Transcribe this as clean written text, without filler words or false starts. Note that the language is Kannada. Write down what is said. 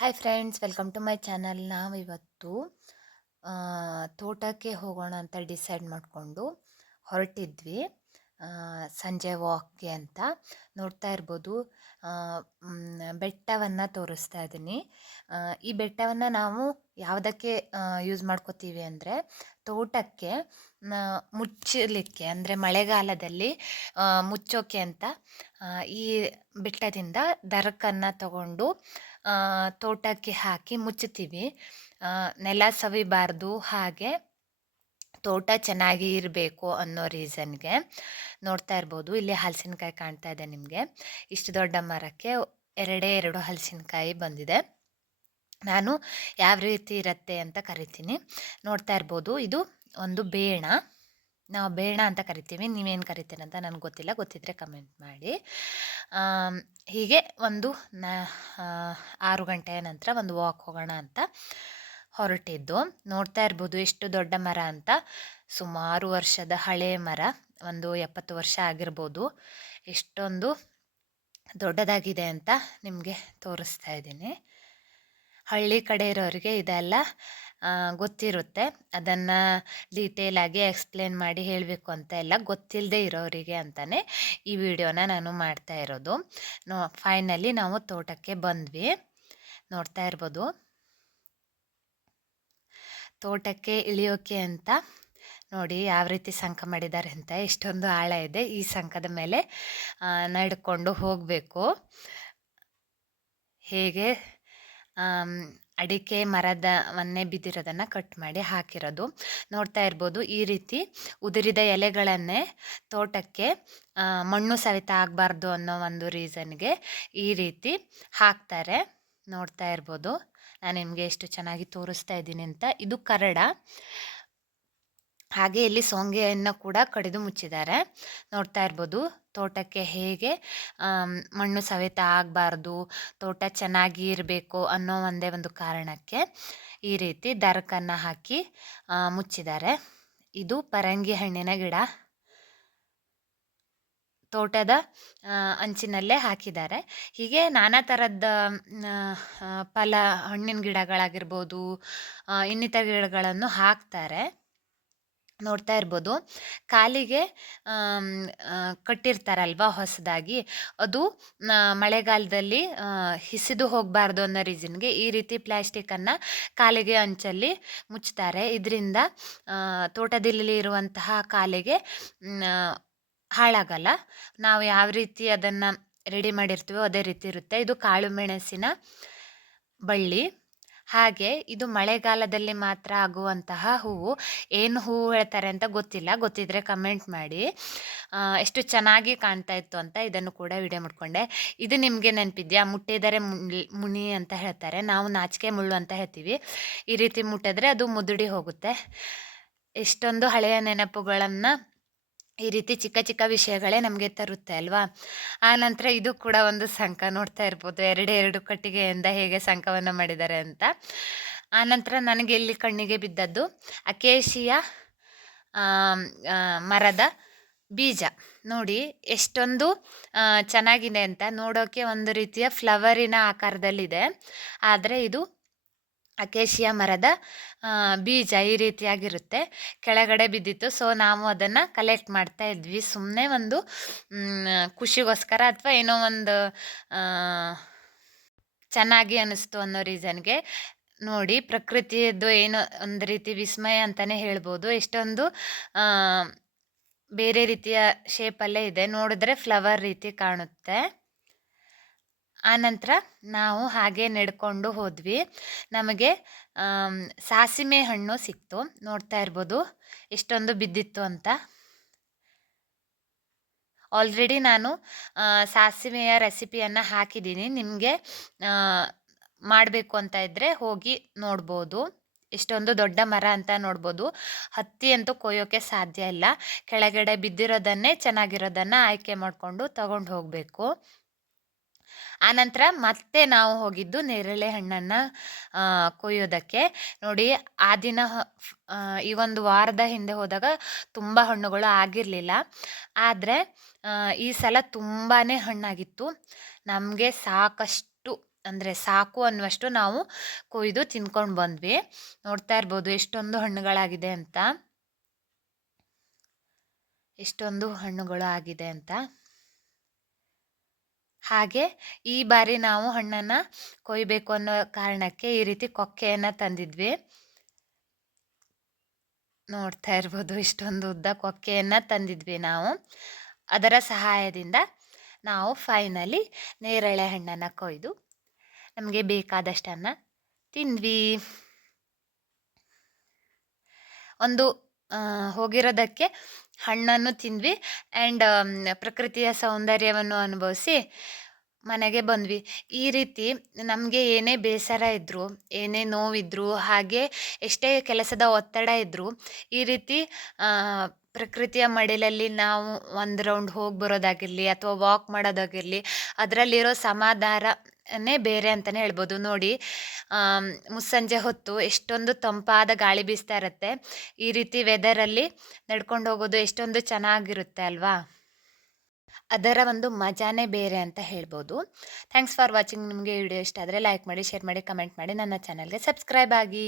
Hi friends, welcome to my channel. ನಾವಿವತ್ತು ಆ, ತೋಟಕ್ಕೆ ಹೋಗೋಣ ಅಂತ ಡಿಸೈಡ್ ಮಾಡಿಕೊಂಡು ಹೊರಟಿದ್ವಿ. ಸಂಜೆ ವಾಕ್ಗೆ ಅಂತ ನೋಡ್ತಾ ಇರ್ಬೋದು. ಬೆಟ್ಟವನ್ನು ತೋರಿಸ್ತಾ ಇದ್ದೀನಿ. ಈ ಬೆಟ್ಟವನ್ನು ನಾವು ಯಾವುದಕ್ಕೆ ಯೂಸ್ ಮಾಡ್ಕೋತೀವಿ ಅಂದರೆ ತೋಟಕ್ಕೆ ಮುಚ್ಚಲಿಕ್ಕೆ, ಅಂದರೆ ಮಳೆಗಾಲದಲ್ಲಿ ಮುಚ್ಚೋಕೆ ಅಂತ ಈ ಬೆಟ್ಟದಿಂದ ದರಕನ್ನು ತಗೊಂಡು ತೋಟಕ್ಕೆ ಹಾಕಿ ಮುಚ್ಚುತ್ತೀವಿ. ನೆಲ ಸವಿಬಾರ್ದು, ಹಾಗೆ ತೋಟ ಚೆನ್ನಾಗಿ ಇರಬೇಕು ಅನ್ನೋ ರೀಸನ್ಗೆ. ನೋಡ್ತಾ ಇರ್ಬೋದು, ಇಲ್ಲಿ ಹಲಸಿನಕಾಯಿ ಕಾಣ್ತಾ ಇದೆ ನಿಮಗೆ. ಇಷ್ಟು ದೊಡ್ಡ ಮರಕ್ಕೆ ಎರಡು ಹಲಸಿನಕಾಯಿ ಬಂದಿದೆ. ನಾನು ಯಾವ ರೀತಿ ಇರುತ್ತೆ ಅಂತ ಕರಿತೀನಿ. ನೋಡ್ತಾ ಇರ್ಬೋದು, ಇದು ಒಂದು ಬೇಣ. ನಾವು ಬೇಣ ಅಂತ ಕರಿತೀವಿ, ನೀವೇನು ಕರಿತೀರ ಅಂತ ನನಗೆ ಗೊತ್ತಿಲ್ಲ, ಗೊತ್ತಿದ್ದರೆ ಕಮೆಂಟ್ ಮಾಡಿ. ಹೀಗೆ ಒಂದು 6 ಗಂಟೆಯ ನಂತರ ಒಂದು ವಾಕ್ ಹೋಗೋಣ ಅಂತ ಹೊರಟಿದ್ದು. ನೋಡ್ತಾ ಇರ್ಬೋದು ಎಷ್ಟು ದೊಡ್ಡ ಮರ ಅಂತ. ಸುಮಾರು ವರ್ಷದ ಹಳೆಯ ಮರ, ಒಂದು 70 ವರ್ಷ ಆಗಿರ್ಬೋದು. ಎಷ್ಟೊಂದು ದೊಡ್ಡದಾಗಿದೆ ಅಂತ ನಿಮಗೆ ತೋರಿಸ್ತಾ ಇದ್ದೀನಿ. ಹಳ್ಳಿ ಕಡೆ ಇರೋರಿಗೆ ಇದೆಲ್ಲ ಗೊತ್ತಿರುತ್ತೆ. ಅದನ್ನು ಡೀಟೇಲಾಗಿ ಎಕ್ಸ್ಪ್ಲೇನ್ ಮಾಡಿ ಹೇಳಬೇಕು ಅಂತ ಎಲ್ಲ ಗೊತ್ತಿಲ್ಲದೆ ಇರೋರಿಗೆ ಅಂತಲೇ ಈ ವಿಡಿಯೋನ ನಾನು ಮಾಡ್ತಾ ಇರೋದು. ಫೈನಲಿ ನಾವು ತೋಟಕ್ಕೆ ಬಂದ್ವಿ. ನೋಡ್ತಾ ಇರ್ಬೋದು, ತೋಟಕ್ಕೆ ಇಳಿಯೋಕೆ ಅಂತ ನೋಡಿ ಯಾವ ರೀತಿ ಸಂಕ ಮಾಡಿದ್ದಾರೆ ಅಂತ. ಎಷ್ಟೊಂದು ಆಳ ಇದೆ. ಈ ಸಂಕದ ಮೇಲೆ ನಡ್ಕೊಂಡು ಹೋಗಬೇಕು. ಹೇಗೆ ಅಡಿಕೆ ಮರದವನ್ನೇ ಬಿದ್ದಿರೋದನ್ನು ಕಟ್ ಮಾಡಿ ಹಾಕಿರೋದು. ನೋಡ್ತಾ ಇರ್ಬೋದು, ಈ ರೀತಿ ಉದುರಿದ ಎಲೆಗಳನ್ನೇ ತೋಟಕ್ಕೆ ಮಣ್ಣು ಸವಿತ ಆಗಬಾರ್ದು ಅನ್ನೋ ಒಂದು ರೀಸನ್ಗೆ ಈ ರೀತಿ ಹಾಕ್ತಾರೆ. ನೋಡ್ತಾ ಇರ್ಬೋದು, ನಾನು ನಿಮಗೆ ಎಷ್ಟು ಚೆನ್ನಾಗಿ ತೋರಿಸ್ತಾ ಇದ್ದೀನಿ ಅಂತ. ಇದು ಕರಡ. ಹಾಗೆ ಇಲ್ಲಿ ಸೊಂಗೆಯನ್ನು ಕೂಡ ಕಡಿದು ಮುಚ್ಚಿದ್ದಾರೆ. ನೋಡ್ತಾ ಇರ್ಬೋದು, ತೋಟಕ್ಕೆ ಹೇಗೆ ಮಣ್ಣು ಸವೆತ ಆಗಬಾರ್ದು, ತೋಟ ಚೆನ್ನಾಗಿ ಇರಬೇಕು ಅನ್ನೋ ಒಂದೇ ಒಂದು ಕಾರಣಕ್ಕೆ ಈ ರೀತಿ ದರಕನ್ನು ಹಾಕಿ ಮುಚ್ಚಿದ್ದಾರೆ. ಇದು ಪರಂಗಿ ಹಣ್ಣಿನ ಗಿಡ. ತೋಟದ ಅಂಚಿನಲ್ಲೇ ಹಾಕಿದ್ದಾರೆ. ಹೀಗೆ ನಾನಾ ಥರದ ಫಲ, ಹಣ್ಣಿನ ಗಿಡಗಳಾಗಿರ್ಬೋದು, ಇನ್ನಿತರ ಗಿಡಗಳನ್ನು ಹಾಕ್ತಾರೆ. ನೋಡ್ತಾ ಇರ್ಬೋದು, ಕಾಲಿಗೆ ಕಟ್ಟಿರ್ತಾರಲ್ವ ಹೊಸದಾಗಿ, ಅದು ಮಳೆಗಾಲದಲ್ಲಿ ಹಿಸಿದು ಹೋಗಬಾರ್ದು ಅನ್ನೋ ರೀಸನ್ಗೆ ಈ ರೀತಿ ಪ್ಲ್ಯಾಸ್ಟಿಕ್ಕನ್ನು ಕಾಲಿಗೆ ಅಂಚಲ್ಲಿ ಮುಚ್ತಾರೆ. ಇದರಿಂದ ತೋಟದಲ್ಲಿ ಇರುವಂತಹ ಕಾಲಿಗೆ ಹಾಳಾಗಲ್ಲ. ನಾವು ಯಾವ ರೀತಿ ಅದನ್ನು ರೆಡಿ ಮಾಡಿರ್ತೀವೋ ಅದೇ ರೀತಿ ಇರುತ್ತೆ. ಇದು ಕಾಳು ಮೆಣಸಿನ ಬಳ್ಳಿ. ಹಾಗೆ ಇದು ಮಳೆಗಾಲದಲ್ಲಿ ಮಾತ್ರ ಆಗುವಂತಹ ಹೂವು. ಏನು ಹೂವು ಹೇಳ್ತಾರೆ ಅಂತ ಗೊತ್ತಿಲ್ಲ, ಗೊತ್ತಿದ್ದರೆ ಕಮೆಂಟ್ ಮಾಡಿ. ಎಷ್ಟು ಚೆನ್ನಾಗಿ ಕಾಣ್ತಾ ಇತ್ತು ಅಂತ ಇದನ್ನು ಕೂಡ ವಿಡಿಯೋ ಮಾಡಿಕೊಂಡೆ. ಇದು ನಿಮಗೆ ನೆನಪಿದ್ಯಾ? ಮುಟ್ಟಿದರೆ ಮುನಿ ಅಂತ ಹೇಳ್ತಾರೆ, ನಾವು ನಾಚಿಕೆ ಮುಳ್ಳು ಅಂತ ಹೇಳ್ತೀವಿ. ಈ ರೀತಿ ಮುಟ್ಟಿದ್ರೆ ಅದು ಮುದುಡಿ ಹೋಗುತ್ತೆ. ಎಷ್ಟೊಂದು ಹಳೆಯ ನೆನಪುಗಳನ್ನು ಈ ರೀತಿ ಚಿಕ್ಕ ಚಿಕ್ಕ ವಿಷಯಗಳೇ ನಮಗೆ ತರುತ್ತೆ ಅಲ್ವಾ. ಆನಂತರ ಇದು ಕೂಡ ಒಂದು ಸಂಕ. ನೋಡ್ತಾ ಇರ್ಬೋದು, ಎರಡು ಕಟ್ಟಿಗೆಯಿಂದ ಹೇಗೆ ಸಂಕವನ್ನು ಮಾಡಿದ್ದಾರೆ ಅಂತ. ಆನಂತರ ನನಗೆ ಇಲ್ಲಿ ಕಣ್ಣಿಗೆ ಬಿದ್ದದ್ದು ಅಕೇಶಿಯ ಮರದ ಬೀಜ. ನೋಡಿ ಎಷ್ಟೊಂದು ಚೆನ್ನಾಗಿದೆ ಅಂತ. ನೋಡೋಕೆ ಒಂದು ರೀತಿಯ ಫ್ಲವರಿನ ಆಕಾರದಲ್ಲಿದೆ, ಆದರೆ ಇದು ಅಕೇಶಿಯ ಮರದ ಬೀಜ ಈ ರೀತಿಯಾಗಿರುತ್ತೆ. ಕೆಳಗಡೆ ಬಿದ್ದಿತ್ತು, ಸೊ ನಾವು ಅದನ್ನು ಕಲೆಕ್ಟ್ ಮಾಡ್ತಾ ಇದ್ವಿ ಸುಮ್ಮನೆ ಒಂದು ಖುಷಿಗೋಸ್ಕರ, ಅಥವಾ ಏನೋ ಒಂದು ಚೆನ್ನಾಗಿ ಅನ್ನಿಸ್ತು ಅನ್ನೋ ರೀಸನ್ಗೆ. ನೋಡಿ, ಪ್ರಕೃತಿಯದ್ದು ಏನೋ ಒಂದು ರೀತಿ ವಿಸ್ಮಯ ಅಂತಲೇ ಹೇಳ್ಬೋದು. ಎಷ್ಟೊಂದು ಬೇರೆ ರೀತಿಯ ಶೇಪಲ್ಲೇ ಇದೆ, ನೋಡಿದ್ರೆ ಫ್ಲವರ್ ರೀತಿ ಕಾಣುತ್ತೆ. ಆನಂತರ ನಾವು ಹಾಗೆ ನಡ್ಕೊಂಡು ಹೋದ್ವಿ. ನಮಗೆ ಸಾಸಿಮೆ ಹಣ್ಣು ಸಿಕ್ತು. ನೋಡ್ತಾ ಇರ್ಬೋದು ಎಷ್ಟೊಂದು ಬಿದ್ದಿತ್ತು ಅಂತ. ಆಲ್ರೆಡಿ ನಾನು ಸಾಸಿವೆಯ ರೆಸಿಪಿಯನ್ನು ಹಾಕಿದ್ದೀನಿ. ನಿಮಗೆ ಮಾಡಬೇಕು ಅಂತ ಇದ್ದರೆ ಹೋಗಿ ನೋಡ್ಬೋದು. ಎಷ್ಟೊಂದು ದೊಡ್ಡ ಮರ ಅಂತ ನೋಡ್ಬೋದು. ಹತ್ತಿ ಅಂತೂ ಕೊಯ್ಯೋಕ್ಕೆ ಸಾಧ್ಯ ಇಲ್ಲ. ಕೆಳಗಡೆ ಬಿದ್ದಿರೋದನ್ನೇ, ಚೆನ್ನಾಗಿರೋದನ್ನು ಆಯ್ಕೆ ಮಾಡಿಕೊಂಡು ತಗೊಂಡು ಹೋಗಬೇಕು. ಆನಂತರ ಮತ್ತೆ ನಾವು ಹೋಗಿದ್ದು ನೇರಳೆ ಹಣ್ಣನ್ನು ಕೊಯ್ಯೋದಕ್ಕೆ. ನೋಡಿ, ಆ ದಿನ ಈ ಒಂದು ವಾರದ ಹಿಂದೆ ಹೋದಾಗ ತುಂಬ ಹಣ್ಣುಗಳು ಆಗಿರಲಿಲ್ಲ, ಆದರೆ ಈ ಸಲ ತುಂಬಾ ಹಣ್ಣಾಗಿತ್ತು. ನಮಗೆ ಸಾಕಷ್ಟು ಅಂದರೆ ಸಾಕು ಅನ್ನುವಷ್ಟು ನಾವು ಕೊಯ್ದು ತಿನ್ಕೊಂಡು ಬಂದ್ವಿ. ನೋಡ್ತಾ ಇರ್ಬೋದು ಎಷ್ಟೊಂದು ಹಣ್ಣುಗಳಾಗಿದೆ ಅಂತ. ಎಷ್ಟೊಂದು ಹಣ್ಣುಗಳು ಆಗಿದೆ ಅಂತ. ಹಾಗೆ ಈ ಬಾರಿ ನಾವು ಹಣ್ಣನ್ನು ಕೊಯ್ಬೇಕು ಅನ್ನೋ ಕಾರಣಕ್ಕೆ ಈ ರೀತಿ ಕೊಕ್ಕೆಯನ್ನು ತಂದಿದ್ವಿ. ನೋಡ್ತಾ ಇರ್ಬೋದು ಇಷ್ಟೊಂದು ಉದ್ದ ಕೊಕ್ಕೆಯನ್ನು ತಂದಿದ್ವಿ ನಾವು. ಅದರ ಸಹಾಯದಿಂದ ನಾವು ಫೈನಲಿ ನೇರಳೆ ಹಣ್ಣನ್ನು ಕೊಯ್ದು ನಮಗೆ ಬೇಕಾದಷ್ಟನ್ನು ತಿಂದ್ವಿ. ಒಂದು ಹೋಗಿರೋದಕ್ಕೆ ಹಣ್ಣನ್ನು ತಿಂದ್ವಿ ಆ್ಯಂಡ್ ಪ್ರಕೃತಿಯ ಸೌಂದರ್ಯವನ್ನು ಅನುಭವಿಸಿ ಮನೆಗೆ ಬಂದ್ವಿ. ಈ ರೀತಿ ನಮಗೆ ಏನೇ ಬೇಸರ ಇದ್ದರೂ, ಏನೇ ನೋವಿದ್ರೂ, ಹಾಗೆ ಎಷ್ಟೇ ಕೆಲಸದ ಒತ್ತಡ ಇದ್ದರೂ ಈ ರೀತಿ ಪ್ರಕೃತಿಯ ಮಡಿಲಲ್ಲಿ ನಾವು ಒಂದು ರೌಂಡ್ ಹೋಗಿ ಬರೋದಾಗಿರಲಿ ಅಥವಾ ವಾಕ್ ಮಾಡೋದಾಗಿರಲಿ, ಅದರಲ್ಲಿರೋ ಸಮಾಧಾನನೇ ಬೇರೆ ಅಂತಲೇ ಹೇಳ್ಬೋದು. ನೋಡಿ, ಮುಸ್ಸಂಜೆ ಹೊತ್ತು ಎಷ್ಟೊಂದು ತಂಪಾದ ಗಾಳಿ ಬೀಸ್ತಾ ಇರುತ್ತೆ. ಈ ರೀತಿ ವೆದರಲ್ಲಿ ನಡ್ಕೊಂಡು ಹೋಗೋದು ಎಷ್ಟೊಂದು ಚೆನ್ನಾಗಿರುತ್ತೆ ಅಲ್ವಾ? ಅದರ ಒಂದು ಮಜಾನೇ ಬೇರೆ ಅಂತ ಹೇಳ್ಬೋದು. Thanks for watching. ನಿಮಗೆ ವಿಡಿಯೋ ಇಷ್ಟ ಆದರೆ ಲೈಕ್ ಮಾಡಿ, ಶೇರ್ ಮಾಡಿ, ಕಮೆಂಟ್ ಮಾಡಿ, ನನ್ನ ಚಾನಲ್ಗೆ ಸಬ್ಸ್ಕ್ರೈಬ್ ಆಗಿ.